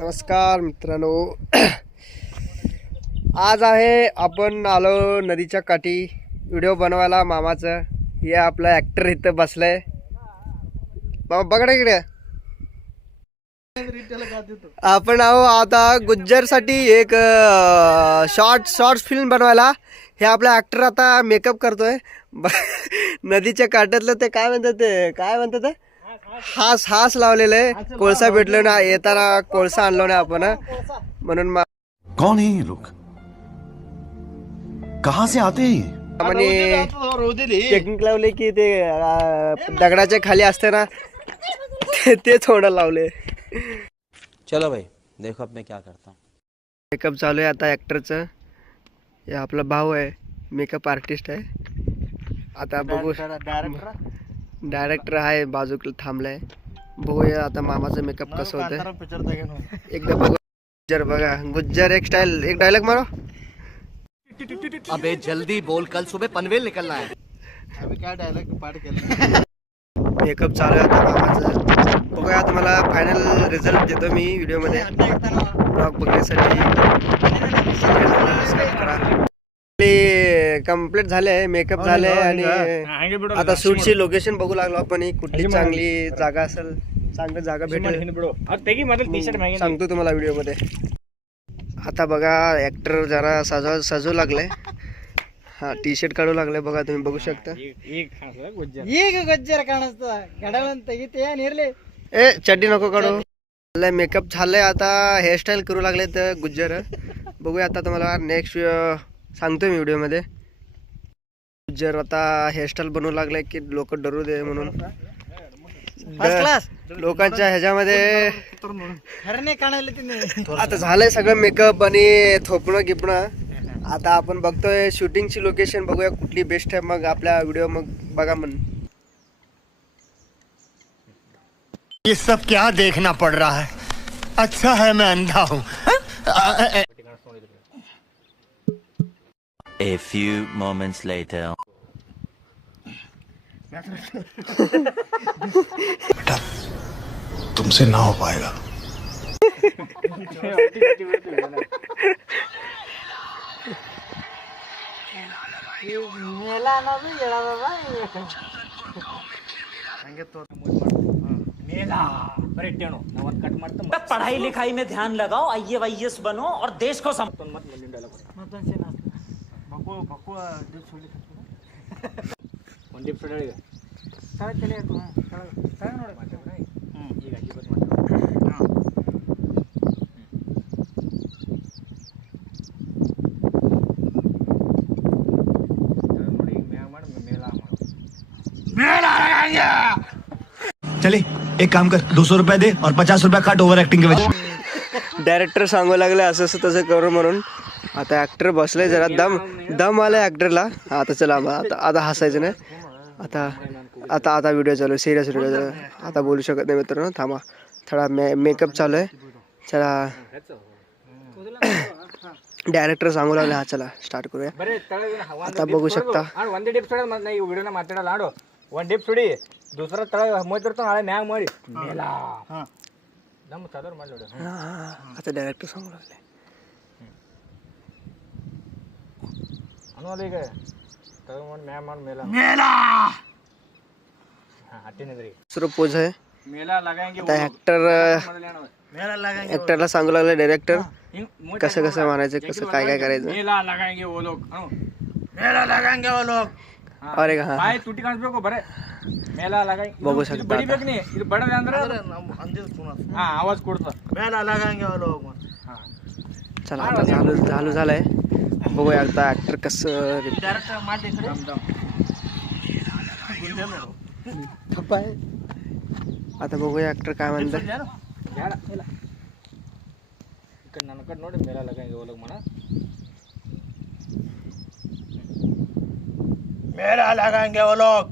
नमस्कार मित्रांनो. आज आहे आपण आलो नदीच्या काठी व्हिडिओ बनवायला मामाचं. हे आपला ॲक्टर इथं बसलाय. मामा बघा इकडे. आपण आहो आता गुज्जरसाठी एक शॉर्ट फिल्म बनवायला. हे आपला ॲक्टर आता मेकअप करतोय. नदीच्या काठातलं ते काय म्हणतात ते हास लावलेलं आहे. कोळसा भेटलो ना, येताना कोळसा आणलो ना आपण, म्हणून कौन है ये लोग, कहां से आते आणि टेक्निक लावले की ते दगडाच्या खाली असते ना, ते थोडं लावले. चलो भाई देखो अब मैं क्या करता हूँ. मेकअप चालू आहे आता ॲक्टरचं. हे आपला भाऊ आहे, मेकअप आर्टिस्ट आहे. आता बघू, डायरेक्टर आहे बाजूला थांबलाय. बघूया आता मामाचं मेकअप कसं होतं. एकदा बघू. गुज्जर बघा, गुज्जर एक स्टाईल, एक डायलॉग मारो. अबे जल्दी बोल, कल सुबह पनवेल निकलना है. अभी काय डायलॉग पाठ केला. मेकअप चालू आहे आता मामाचं. बघूया तुम्हाला फायनल रिझल्ट देतो मी व्हिडिओमध्ये. ब्लॉग बघण्यासाठी कम्प्लीट झाले, मेकअप झाले आणि आता शूटची लोकेशन बघू लागलो आपण. कुठली चांगली जागा असेल, चांगली जागा भेटेल सांगतो तुम्हाला व्हिडिओ मध्ये. आता बघा ऍक्टर जरा सजू लागलाय. हा, टी शर्ट काढू लागलाय बघा, तुम्ही बघू शकता. ए चड्डी नको काढू. मेकअप झालंय, आता हेअरस्टाईल करू लागले तर गुज्जर. बघूया आता तुम्हाला नेक्स्ट सांगतो मी व्हिडिओमध्ये. गुज्जर आता हेअरस्टाईल बनवू लागले की लोक डरू दे म्हणून. लोकांच्या ह्याच्यामध्ये आता झालंय सगळं मेकअप आणि थोपणं गिपणं. आता आपण बघतोय शूटिंगची लोकेशन. बघूया कुठली बेस्ट आहे, मग आपल्या व्हिडिओ मग बघा म्हण. ये सब क्या देखना पड़ रहा है. अच्छा है मैं अंधा हूँ. A few moments later. बेटा तुमसे ना हो पाएगा. पढ़ाई लिखाई में ध्यान लगाओ, IAS बनो और देश को चले एक काम कर, 200 रुपए दे और 50 रुपए काट ओव्हर ऍक्टिंग के वजह. डायरेक्टर सांगू लागले असं असं तसं करू म्हणून. आता ऍक्टर बसले, जरा दम आलाय ऍक्टरला. आता चला आता हसायचं नाही. आता व्हिडिओ चालू आहे, सिरियस व्हिडिओ चालू आहे. आता बोलू शकत नाही मित्रांनो, थांबा. थोडा मेकअप चालू आहे. चला डायरेक्टर सांगू लागले. हा चला स्टार्ट करूया. आता बघू शकता. ಒಂದು ಡಿಪ್ ಸುಡಿ दूसरा तळ मोजतो नाळे ಮ್ಯಾಗ ಮಾಡಿ ಮೇಲ ನಮ್ಮ ಚಾದರ್ ಮಾಡಿ ನೋಡು. आता डायरेक्टर सांगू लागले. ಅನ್ನೋಲ್ಲ ಈಗ तळ ಮಾಡಿ ಮ್ಯಾಗ ಮಾಡಿ ಮೇಲ ಮೇಲ. हां हट्टीनद्री दुसरं पोज आहे. मेला लगाएंगे आता ऍक्टरला सांगू लागले डायरेक्टर कसं कसं म्हणायचं, कसं काय काय करायचं. मेला लगाएंगे वो लोग. मेला लगाएंगे वो लोग. अरे हा ಬಾಯಿ ತುಟಿ ಕಾಣಿಸ್ಬೇಕು ಬರೇ ಮೇಲ ಲಗಾಯಿ. बघू शकता. ಬಡಿಬೇಕು ನೀ. ಇದು ಬಡದೆ ಅಂದ್ರೆ ಹಾ आवाज ಕೊಡ್ತ ಮೇಲ लगाएंगे वो लोग. चला आता चालू झालंय. बघूया आता ऍक्टर कसं डायरेक्टर ಮಾಡಿ दम दम थप्पा आहे. आता बघूया ऍक्टर काय म्हणतात. ಬೇಡ ಇಲ್ಲ ಈ ಕಡೆ ನನ್ನ ಕಡೆ ನೋಡಿ ಮೇಲ लगाएंगे वो लोग म्हणा. मेला लगाएंगे वो लोग.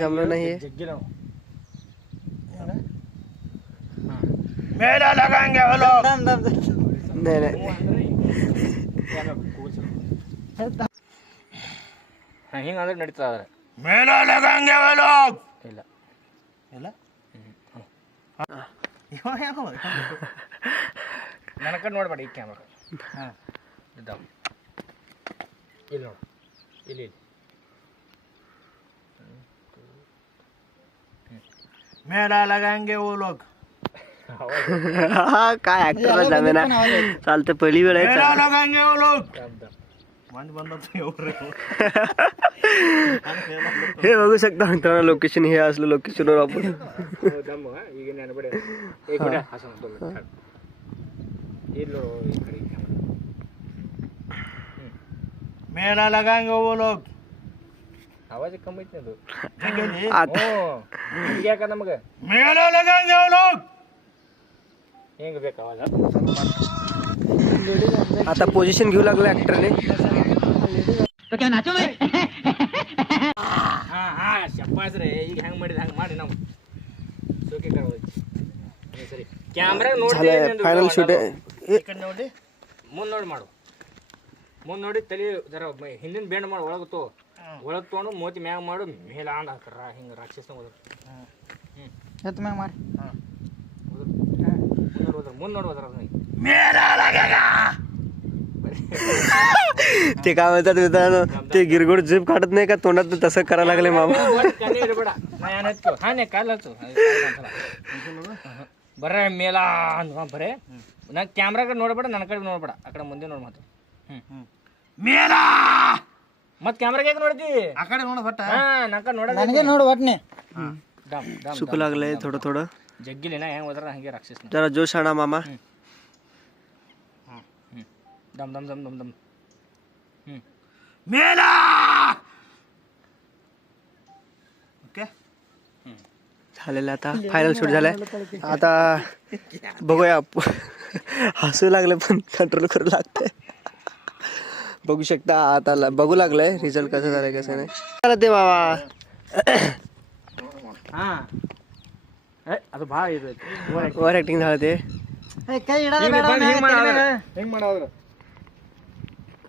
जमलं नाही. मेला लगाएंगे वो लोग. नाही ಹಿಂಗಂದ್ರೆ ನಡೀತದ. मेला लगाएंगे वो लोग. ಇಲ್ಲ ಇಲ್ಲ ನನ್ನ ಕಡೆ ನೋಡ್ಬೇಡ ಈ ಕ್ಯಾಮ್ರಾ. ಹಾಂ ಇದ್ದಾವೆ ಇಲ್ಲಿ ನೋಡು, ಇಲ್ಲಿ मेला लगाएंगे वो लोग. काय ऍक्टरला जमेना. चालतं पहिली वेळ आहे. मेला लगाएंगे वो लोग. मांज बंद हे बघू शकता मित्रांनो, लोकेशन हे असलं लोकेशनवर आपण ದಮ್ಮ ಈಗ ನೆನಪಡೆ एक मिनिट असं म्हणतो ಇಲ್ಲಿ ನೋಡು ಈ ಕಡೆ मेला लगाएंगे वो लोग. आवाज कमी ಐತಿ ಅದು. आता ಈಗ ಯಾಕ ನಮಗೆ मेला लगाएंगे वो लोग. ಹೆಂಗ್ ಬೇಕು आवाज? आता पोझिशन घेऊ लागलं ऍक्टरने. ಹಾ ಹಾ ಶಪ್ಪಾಸ್ರೆ ಈಗ ಹೆಂಗ್ ಮಾಡಿದ ಹಂಗ್ ಮಾಡಿ ನಾವು ಸೋಕೆ ಕಾಣೋದು. ಸರಿ ಕ್ಯಾಮ್ರಾ ನೋಡಿ फायनल शूट आहे. ನೋಡಿ ಮುಂದೆ ನೋಡಿ ಮಾಡು. ಮುಂದೆ ನೋಡಿ ತಲೆ ಜರ ಹಿಂದಿನ ಬೆಂಡ್ ಮಾಡಿ ಒಳಗೆ ತೊಗೊಂಡು ಮೋತಿ ಮ್ಯಾಗ ಮಾಡು. ಮೇಲೆ ಆಂಡ್ ಹಾಕ್ತಾರ ಹಿಂಗೆ ರಾಕ್ಷಸ ಹೋದ್ರು. ಮುಂದೆ ನೋಡಿ ಹೋದ್ರ ते काय म्हणतात मित्रांनो, ते गिरगोड झीप काढत नाही का तोंडात, तसं करायला लागले मामा. ಇರಬೇಡ ನಾ ಏನು ಹಚ್ಚು ಹಾಂ ಕಾಲು ಹಚ್ಚು ಬರೇ ಮೇಲ ಬರೇ ನಾ ಕ್ಯಾಮ್ರಾಗ ನೋಡ್ಬೇಡ, ನನ್ನ ಕಡೆ ನೋಡ್ಬೇಡ, ಆ ಕಡೆ ಮುಂದೆ ನೋಡಿ ಮಾತು. मेला ಮತ್ತೆ ಕ್ಯಾಮ್ರಾಗ ಹೇಗೆ ನೋಡ್ತಿ? ಆ ಕಡೆ ನೋಡ ಬಟ್ಟ. ಹಾಂ ನನ್ನ ಕಡೆ ನೋಡ ನನಗೆ ನೋಡು ಒಟ್ನೆ सुकू लागलंय थोडं थोडं. ಜಗ್ಗಿಲಿ ನಾ ಹೆಂಗೆ ಹೋದ್ರ ಹಂಗೆ ರಾಕ್ಷಸ. जरा जोश आणा मामा. दम दम दम दम दम. मेला ओके झालेलं आता फायनल शूट झालंय. आता बघूया. हसू लागलं पण कंट्रोल करू लागतंय. बघू शकता आता बघू लागलंय रिझल्ट कसं झालंय कसं नाही. चला ते बाबा. हां ಅದು ಭಾಳ ಇದು ओव्हर ऍक्टिंग झालं ते. ಕೈ ಇಡೋದು ಹಿಂಗೆ ಬೇಡ ಬಂದು ಮ್ಯಾಗ ಹಿಂಗೆ ಮಾಡೋದು ತೆಗಿಬೇಡ. ಹಿಂಗೆ ಮಾಡೋದು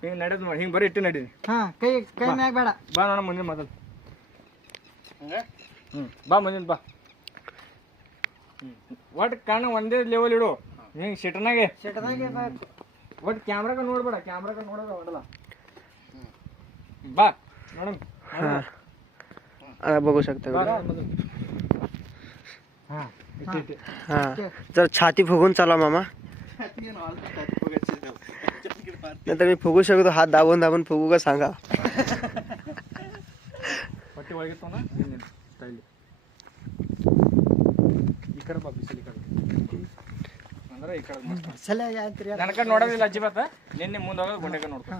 ಹಿಂಗೆ ನಡೆದು ಮಾಡಿ ಹಿಂಗೆ ಬರೀ ಇಟ್ಟು ನಡೀನಿ. ಹಾ ಕೈ ಕೈ ಮ್ಯಾಗ ಬೇಡ. ಬಾ ನಾನು ಮುಂದಿನ ಮೊದಲು ಬಾ ಮುಂದಿನ ಬಾ. ಒಟ್ಟು ಕಾರಣ ಒಂದೇ ಲೆವೆಲ್ ಇಡು ಹಿಂಗೆ ಶೆಟನಾಗೆ ಶೆಟ್ದಾಗೆ ಬಾ. ಒಟ್ಟು ಕ್ಯಾಮ್ರಾಗ ನೋಡ್ಬೇಡ, ಕ್ಯಾಮ್ರಾಗ ನೋಡೋದು ಹೊಡಲ್ಲ. ಬಾ ನೋಡಮ್. आता बघू शकता. हां हा जर छाती फुगून चला मामा, नंतर मी फुगू शकतो. हात दाबून दाबून फुगू का सांगा. ಹೊಟ್ಟೆ ಒಳಗಿತ್ತು ನಾ ಸ್ಟೈಲಿ ಈ ಕಡೆ ಬಾ, ಬಿಸಿಲು ಈ ಕಡೆ ಅಂದ್ರೆ ಈ ಕಡೆ ನನ್ನ ಕಡೆ ನೋಡೋದಿಲ್ಲ ಅಜ್ಜಿಬಾತ. ನಿನ್ನೆ ಮುಂದೆ ಹೋಗೋದು ಗುಂಡೆ ಕಡೆ ನೋಡ್ಕೊ.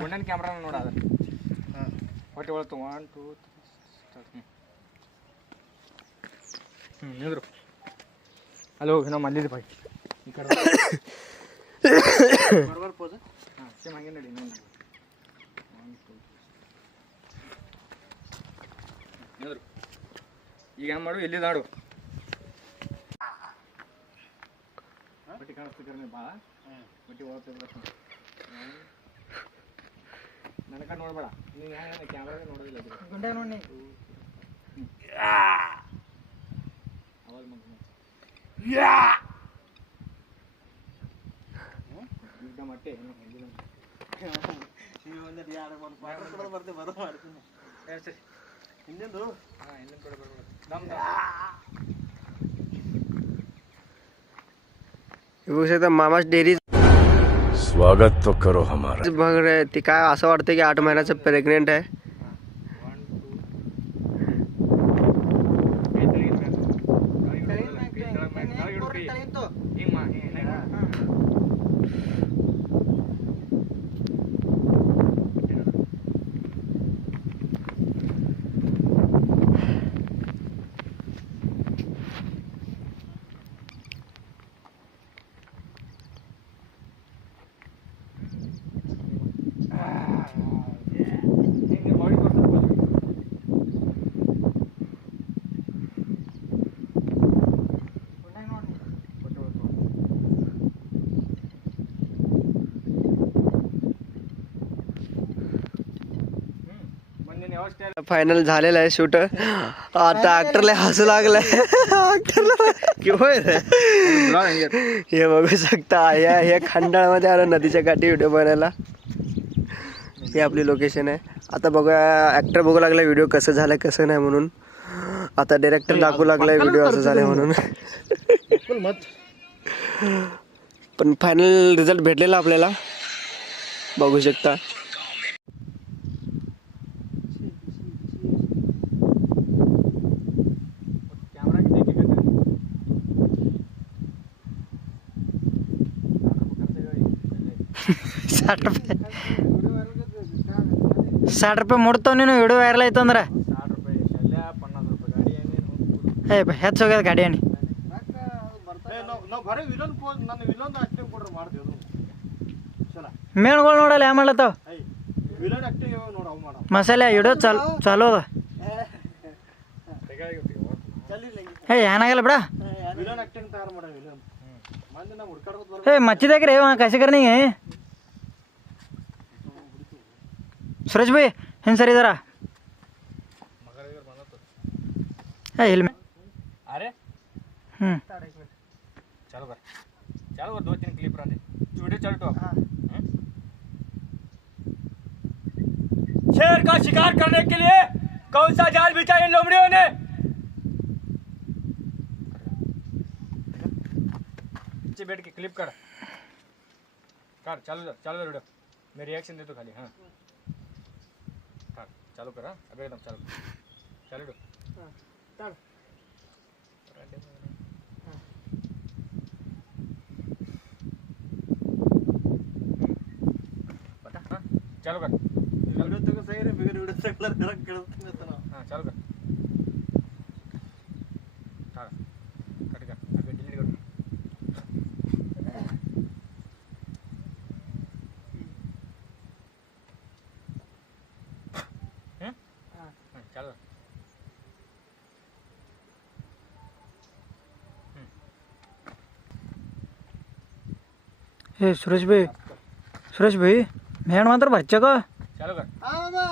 ಗುಂಡನ ಕ್ಯಾಮ್ರಾ ನೋಡೋದ ಹೊಟ್ಟೆ ಒಳತು 1 2 ನಿಂದ್ರು ಅಲ್ಲಿ ಹೋಗಿ ನಾವು ಮಲ್ಲಿದೆ ಬಾಯ್ ಈ ಕಡೆ ಬರೋಬರ್ ಪೋಸ್. ಹಾಂ ಸೇಮ್ ಹಂಗೆ ನಡಿ. ನಿಂದ್ರು ಈಗ ಹೆಂಗೆ ಮಾಡು, ಎಲ್ಲಿ ದಾಡು ಬಟ್ಟಿ ಕಾಣಿಸ್ತಿದ್ರೆ ಬಾ. ಬಟ್ಟಿ ಓದ್ತಿದ್ರೆ ನನ್ನ ಕಡೆ ನೋಡ್ಬೇಡ. ನೀನು ಹೆಂಗೆ ಕ್ಯಾಮ್ರಾಗ ನೋಡೋದಿಲ್ಲ ಗುಂಡೆ ನೋಡಿ. ಅವಾಗ ಮತ್ತೆ ಈಗ ಮಟ್ಟೆ ಹಿಂದಿಂದು ಹಾಂ ಹಿಂದಿನ ಕಡೆ ಬರ್ಬೋದು. ದಮ್ ದಮ್ बघू शकता मामाच डेअरी. स्वागत तो करो हमारा. बघ रे, ती काय असं वाटतं की 8 महिन्याचं प्रेग्नेंट आहे. फायनल झालेलं आहे शूट. आता ऍक्टरला हसू लागलाय. ऍक्टरला हे बघू शकता हे खंडाळमध्ये आलं नदीच्या काठी व्हिडिओ बनायला. ही आपली लोकेशन आहे. आता बघूया ऍक्टर बघू लागला व्हिडिओ कसं झालं कसं नाही म्हणून. आता डायरेक्टर दाखवू लागलाय व्हिडिओ असं झालाय म्हणून. पण फायनल रिझल्ट भेटलेला आपल्याला बघू शकता. साठ रुपये मोडतो ನೀನು ವಿಡಿಯೋ ವೈರಲ್ ಆಯ್ತು ಅಂದ್ರೆ 60 ರೂಪಾಯಿ ಶಲ್ಯ 50 ರೂಪಾಯಿ ಗಾಡಿ ಹೆಚ್ಚು ಹೋಗ್ಯದ ಗಾಡಿ ಅಣ್ಣಿ. ನಾವು ಬರೀ ವಿಲನ್ ಪೋಸ್ ನನ್ನ ವಿಲನ್ ಆಕ್ಟಿಂಗ್ ಕೊಡ್ರಿ ಮಾಡ್ತೀವಿ ಮೇಣ್ಗಳು ನೋಡಲ್ಲ ಯಾವ ಮಾಡ್ಲತ್ತಾವ ವಿಲನ್ ಆಕ್ಟಿಂಗ್ ನೋಡ ಅವ್ ಮಾಡೋ ಮಸಾಲೆ ವಿಡಿಯೋ ಚಾಲು ಅದ. ಏನಾಗಲ್ಲ ಬಿಡ ವಿಲನ್ ಆಕ್ಟಿಂಗ್ ತಯಾರು ಮಾಡೋ ವಿಲನ್ ಮಂದಿ ನಾವು ಹುಡ್ಕಾಡ್ಕೊತ मच्छी कैसे करनी है सूरज भाई हिंद सर इधर हेलमेट. अरे चलो कर 2-3 क्लिप रहने वीडियो चल तो शेर का शिकार करने के लिए कौन सा जाल बिछा इन लोमड़ियों ने. नीचे बैठ के क्लिप कर चालू वीडियो मैं रिएक्शन दे तो खाली. हाँ चालू कर. अब एकदम चालू बता. हाँ चालू कर. व्हिडिओ तर सही रे बिगर व्हिडिओ सगळं जरा कळत नाही. हाँ चालू कर. हाँ कट कर. अबे डिलीट कर. चालू. हे सूरज भाई मेहण मात्र बच्चा का चालू कर. हा मामा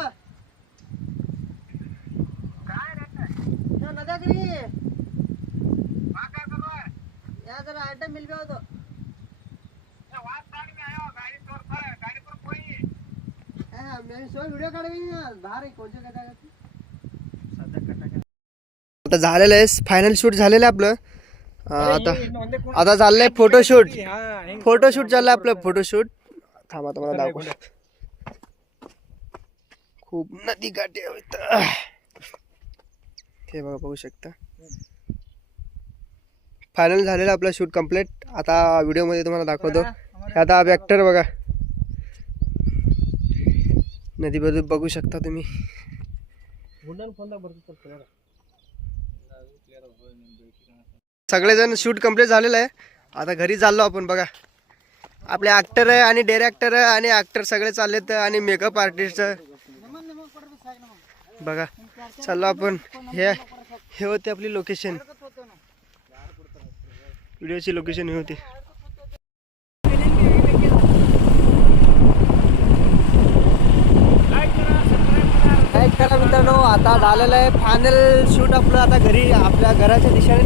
काय रे ना नदाकरी या जरा आइटम मिल गया तो आता झालेलं आहे फायनल शूट झालेलं आहे आपलं. आता चाललंय फोटोशूट चाललंय आपलं फोटोशूट. थांबा तुम्हाला दाखवू. खूप नदी काठी हे बघा बघू शकता. फायनल झालेलं आपलं शूट कम्प्लीट. आता व्हिडिओ मध्ये तुम्हाला दाखवतो. आता ऍक्टर बघा नदी बघू शकता तुम्ही. सगळेजण शूट कम्प्लीट झालेलं आहे. आता घरी चाललो आपण. बघा आपले ऍक्टर आणि डायरेक्टर आणि ऍक्टर सगळे चाललेत आणि मेकअप आर्टिस्ट बघा चाललो आपण. हे होती आपली लोकेशन. व्हिडिओची लोकेशन ही होती. मित्रांनो आता झालेलं आहे फायनल शूट आपलं. आता घरी आपल्या घराच्या दिशेने